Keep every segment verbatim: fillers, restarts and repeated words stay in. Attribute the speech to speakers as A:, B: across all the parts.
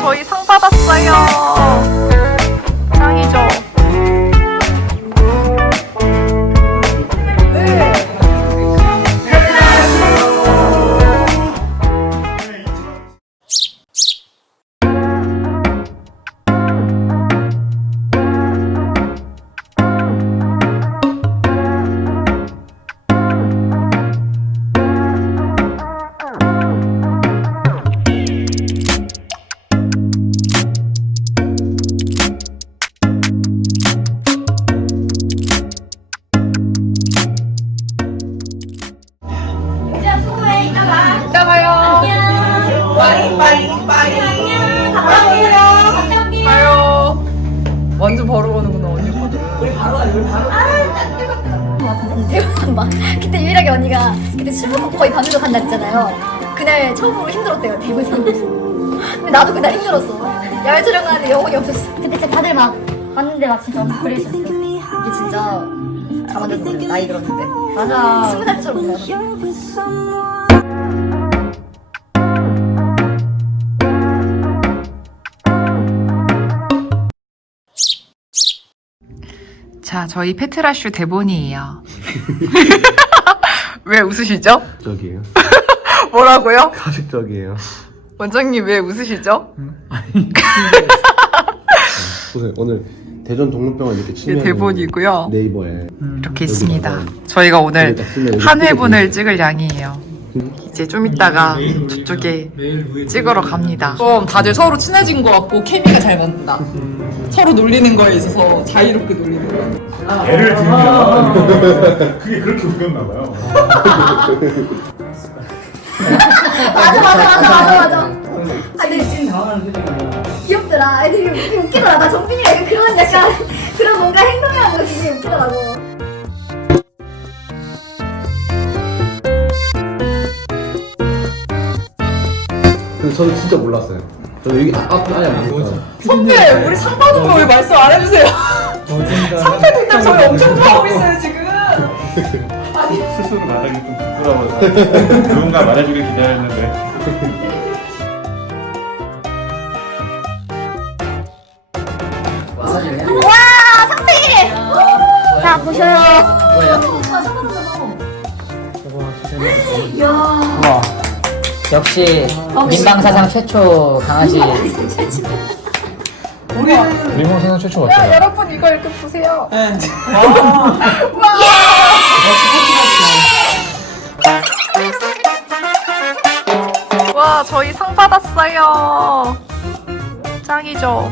A: 저희 상 받았어요. 짱이죠? 네. 완전 바로 가는구나 언니 거든. 우리 바로 가, 우리 바로 가.
B: 대박 막 그때 유일하게 언니가 그때 술 먹고 거의 밤새도 간다 했잖아요. 그날 처음으로 힘들었대요 대구에서. 근데 나도 그날 힘들었어. 야외 촬영하는데 영혼이 없었어. 그때 진짜 다들 막 왔는데 막 진짜 엄청 그랬었어. 이게 진짜 잘 만든 노래 나이 들었는데. 맞아. 스무 살처럼 불렀어.
A: 자, 저희 페트라슈 대본이에요. 왜 웃으시죠?
C: 적이에요.
A: 뭐라고요?
C: 가식적이에요.
A: 원장님 왜 웃으시죠?
C: 아니. 보세요. 오늘 대전 동문병원 이렇게 치면
A: 대본이고요.
C: 네이버에
A: 이렇게 있습니다. 저희가 오늘 한 회분을 찍을 양이에요. 이제 좀 이따가 저쪽에 찍으러 갑니다. 좀 다들 서로 친해진 것 같고 케미가 잘 맞는다. 서로 놀리는 거에 있어서 자유롭게 놀리는 거.
D: 예를 들면 그게 그렇게 웃겼나 봐요.
B: 맞아 맞아 맞아 맞아 맞아. 아니 지금 당황하는 거 귀엽더라. 애들이 웃기더라. 나 정빈이가 약간 그런 약간 그런 뭔가 행동이라는 거 되게 웃기더라고.
C: 근데 저는 진짜 몰랐어요. 저 여기 앞 아예 안 보였어요.
A: 선배 우리 상 받은 거 왜 말씀 안 해주세요? 상패 등장 저희 엄청 좋아하고 있어요 지금.
D: 스스로 말하기 좀 부끄러워서 누군가 말해주길 기다렸는데.
B: 와 상패! 자 보셔요.
E: 우와. 역시 민방사상 최초 강아지. 민방사상 최초 맞잖아.
A: 여러분 이거 이렇게 보세요. 네. 와 저희 상 받았어요. 짱이죠?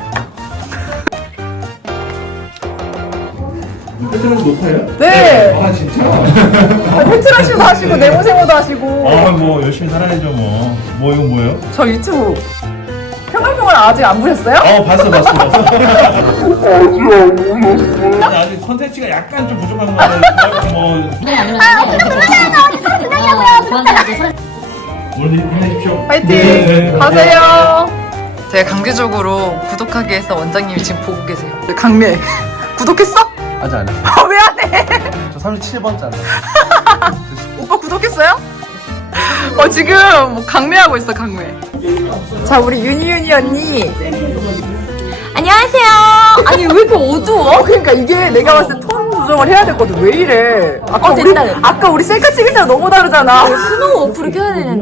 D: 페트라슈 높아요?
A: 네.
D: 아 진짜?
A: 페트라슈도 하시고 네모세모도 하시고.
D: 아뭐 열심히 살아야죠 뭐. 뭐 이건 뭐예요?
A: 저 유튜브 평강평을 아직 안 보셨어요?
D: 어 봤어 봤어 봤어. 아니, 아직 컨텐츠가 약간 좀 부족한 거는 뭐. 오늘 힘내십시오.
A: 파이팅!
D: 네.
A: 가세요! 제가 강제적으로 구독하기 해서 원장님이 지금 보고 계세요. 강매 구독했어?
C: 아직 안 했어요.
A: 어, 왜 안 해?
C: 저 삼십칠 번째는.
A: 오빠 구독했어요? 어 지금 뭐 강매하고 있어 강매. 자 우리 유니유니 언니. 안녕하세요. 아니 왜 이렇게 어두워? 그러니까 이게 내가 봤을 때 톤 조정을 해야 되거든. 왜 이래? 아까
F: 어,
A: 우리
F: 됐다, 됐다.
A: 아까 우리 셀카 찍을 때랑 너무 다르잖아.
F: 스노우 어플을 켜야 되는데.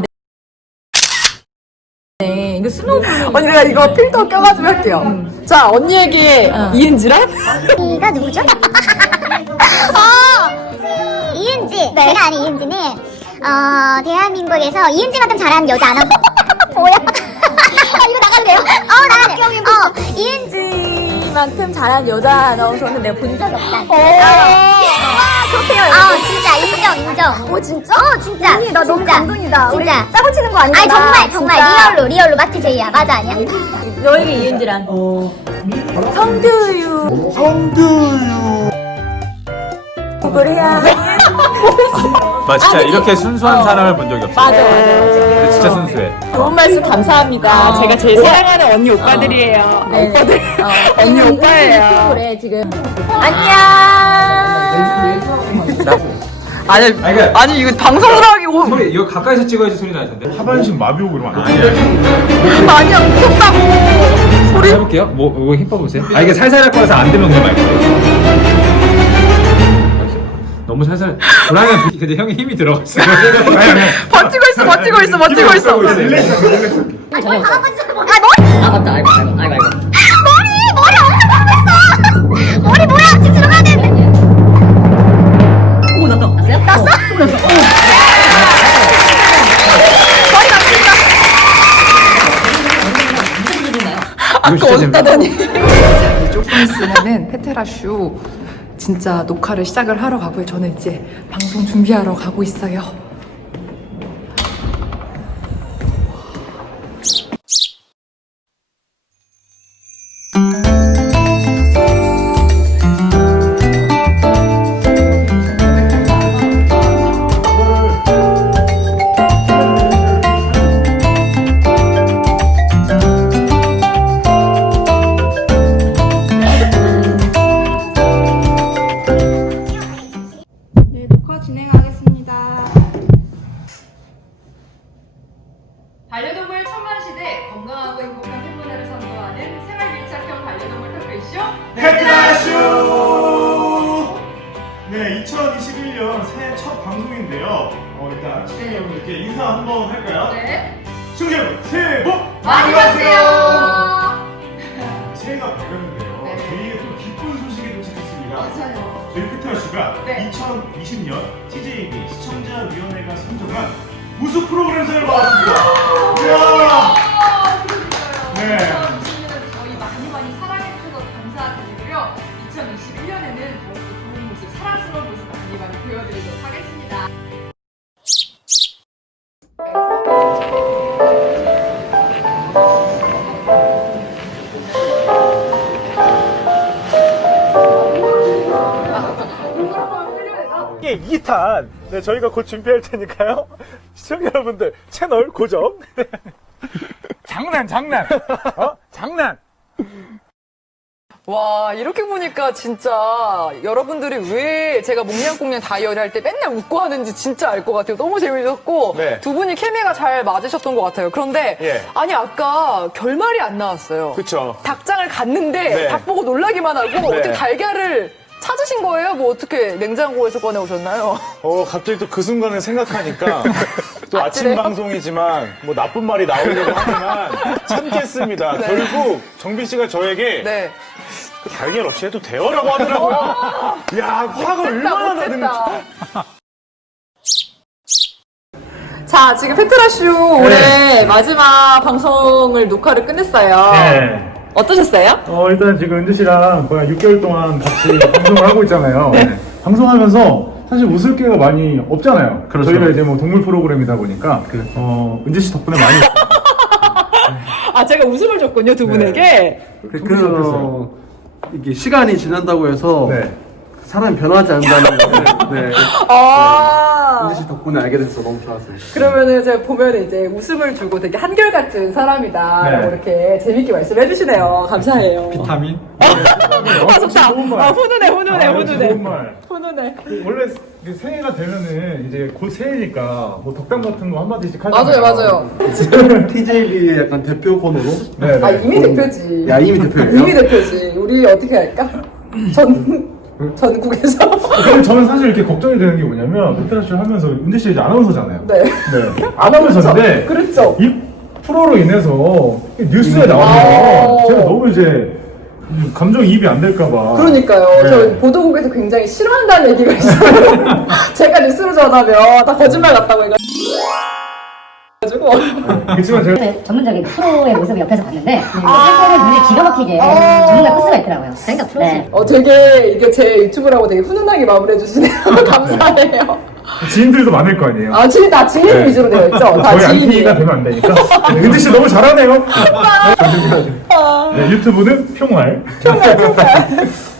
F: 네, 이거 스노우 어플.
A: 언니 내가 이거 필터 껴가지고 할게요. 음. 자 언니에게 이은지란?
B: 이가 누구죠? 어! 이은지!
F: 네.
B: 제가 아는 이은지는 어 대한민국에서 이은지만큼 잘하는 여자 아나운서 뭐야? 아 이거 나가도 돼요? 어 나가도 돼. 어
F: 이은지만큼 잘하는 여자 아나운서는 내가 본 적이 없다.
B: 와 그렇대요. 아 진짜 인정 인정.
F: 어, 진짜?
B: 어 진짜.
F: 언니, 나 너무
B: 진짜.
F: 감동이다. 우리
B: 진짜.
F: 짜고 치는 거 아니잖아.
B: 아니 정말 정말
F: 진짜.
B: 리얼로 리얼로 마트 제이야. 맞아 아니야?
F: 너에게 이은지란? 성규유.
C: 성규유.
F: 그래야.
G: 마 진짜 이렇게 순수한 사람을 본 적이 없어.
F: 맞아, 맞아.
G: 근데 진짜 순수해.
F: 좋은 말씀 감사합니다.
A: 어. 제가 제일 사랑하는 언니 오빠들이에요.
F: 네.
A: 오빠들.
F: 어.
A: 언니 오빠예요.
F: 그래 지금. 안녕.
A: 아니,
G: 아니, 그러니까-
A: 아니 이거 방송을 하기고
G: 소리 이거 가까이서 찍어야지 소리 날 텐데.
D: 하반신 마비 오고 이러면 안 돼.
A: 아니야 무섭다고 소리.
G: 해볼게요. 뭐 이거 힘 뽑으세요. 아 이게 살살 할 거라서 안 되면 그냥 말고. 너무 살살. 불안한 근데 형이 힘이 들어갔어.
A: 버티고 있어 버티고 있어 버티고 있어.
D: 릴렉스 릴렉스.
B: 아 머리 다 바꿔주잖아 머리. 아 머리.
E: 아 맞다 아이고 아이고 아이고 아이고
B: 머리 머리 엄청 바꿨어. 머리 뭐야 지금 들어가야 되는데.
E: 오 났다
B: 났어요? 났어?
A: 머리 나쁘다. 아까 어디다더니. 자, 조금 있으면은 페테라쇼 진짜 녹화를 시작을 하러 가고요. 저는 이제 방송 준비하러 가고 있어요.
F: 네, 녹화 진행하겠습니다.
A: 반려동물 천만시대 건강하고 행복한 팬문화를 선도하는 생활밀착형 반려동물 토크쇼
D: 페트라쇼! 네, 이천이십일 년 새해 첫 방송인데요. 어, 일단 시청자 여러분들께 인사 한번 할까요?
A: 네.
D: 시청자 여러분, 새해 복
A: 많이 받으세요.
D: 새해가 밝았는데요.
A: 네.
D: 저희에게 또 기쁜 소식이 도착했습니다.
A: 맞아요.
D: 저희 페트라쇼가
A: 네.
D: 이천이십 년 티제이비 시청자위원회가 선정한 우수 프로그램상을 받았습니다. 이야! 네.
A: 이천이십 년에도 저희 많이 많이 사랑해주셔서 감사드리고요. 이천이십일 년에는 더욱더 좋은 모습, 사랑스러운 모습 많이 많이 보여드리도록 하겠습니다.
D: 이게 이 탄 네, 저희가 곧 준비할 테니까요. 시청자 여러분들 채널 고정. 장난 장난. 어? 장난.
A: 와, 이렇게 보니까 진짜 여러분들이 왜 제가 몽냥꽁냥 다이어리 할 때 맨날 웃고 하는지 진짜 알 것 같아요. 너무 재밌었고
D: 네.
A: 두 분이 케미가 잘 맞으셨던 것 같아요. 그런데
D: 예.
A: 아니 아까 결말이 안 나왔어요.
D: 그쵸.
A: 닭장을 갔는데
D: 네.
A: 닭 보고 놀라기만 하고
D: 네.
A: 어떻게 달걀을 찾으신 거예요? 뭐 어떻게 냉장고에서 꺼내오셨나요?
H: 어, 갑자기 또 그 순간을 생각하니까 또 아침
A: 아찔해요?
H: 방송이지만 뭐 나쁜 말이 나오려고 하지만 참겠습니다.
A: 네.
H: 결국 정빈 씨가 저에게
A: 네.
H: 그 달걀 없이 해도 돼요라고 하더라고요. 야, 화가 얼마나 나는지.
A: 자, 지금 페트라쇼 올해 마지막 방송을 녹화를 끝냈어요.
D: 네.
A: 어떠셨어요?
D: 어, 일단 지금 은주 씨랑 거의 육 개월 동안 같이 방송을 하고 있잖아요. 네. 방송하면서 사실 웃을 기회가 많이 없잖아요.
C: 그렇죠.
D: 저희가 이제 뭐 동물 프로그램이다 보니까 어, 은주 씨 덕분에 많이
A: 아, 제가 웃음을 줬군요, 두 분에게.
C: 그, 그 어, 이게 시간이 지난다고 해서
D: 네.
C: 사람이 변하지 않는다는 걸 네.
A: 아.
C: 은지 씨 덕분에 알게 돼서 너무 좋았어요.
A: 그러면은 제가 보면 이제 웃음을 주고 되게 한결같은 사람이다.
D: 네.
A: 라고 이렇게 재밌게 말씀해 주시네요. 감사해요.
G: 비타민?
A: 아, 좋다.
D: 좋은 말.
A: 아, 훈훈해, 훈훈해,
D: 아,
A: 훈훈해.
D: 좋은 말.
A: 훈훈해.
D: 원래 그 새해가 되면은 이제 곧 새해니까 뭐 덕담 같은 거 한마디씩 하잖아요.
A: 맞아요, 맞아요.
C: 티제이비의 약간 대표 코너로
D: 네, 네.
A: 아, 이미 대표지.
C: 야 이미 대표예요?
A: 이미 대표지. 우리 어떻게 할까? 전, 전국에서.
D: 근데 저는 사실 이렇게 걱정이 되는 게 뭐냐면 페트라쇼 하면서 은지 씨 이제 아나운서잖아요.
A: 네.
D: 네. 아나운서인데
A: 그렇죠.
D: 이 프로로 인해서 뉴스에
A: 아.
D: 나오면 제가 너무 이제 감정이입이 안 될까봐.
A: 그러니까요.
D: 네.
A: 저 보도국에서 굉장히 싫어한다는 얘기가 있어요. 제가 뉴스로 전하면 다 거짓말 같다고 해가지고.
D: 그렇지만 제가
I: 그 전문적인 프로의 모습을 옆에서 봤는데 실제로 눈에 기가 막히게 정말 코스가 있더라고요. 그러니까 프로. 네.
A: 어, 되게 이게 제 유튜브라고 되게 훈훈하게 마무리해 주시네요. 감사해요.
D: 지인들도 많을 거 아니에요.
A: 아, 지인 다 지인
D: 네.
A: 위주로 되어 있죠. 다
D: 저희
A: 지인이에요.
D: 안티가 되면 안 되니까. 네, 은지 씨 너무 잘하네요. 네, 유튜브는 평활.
A: 평가 평가.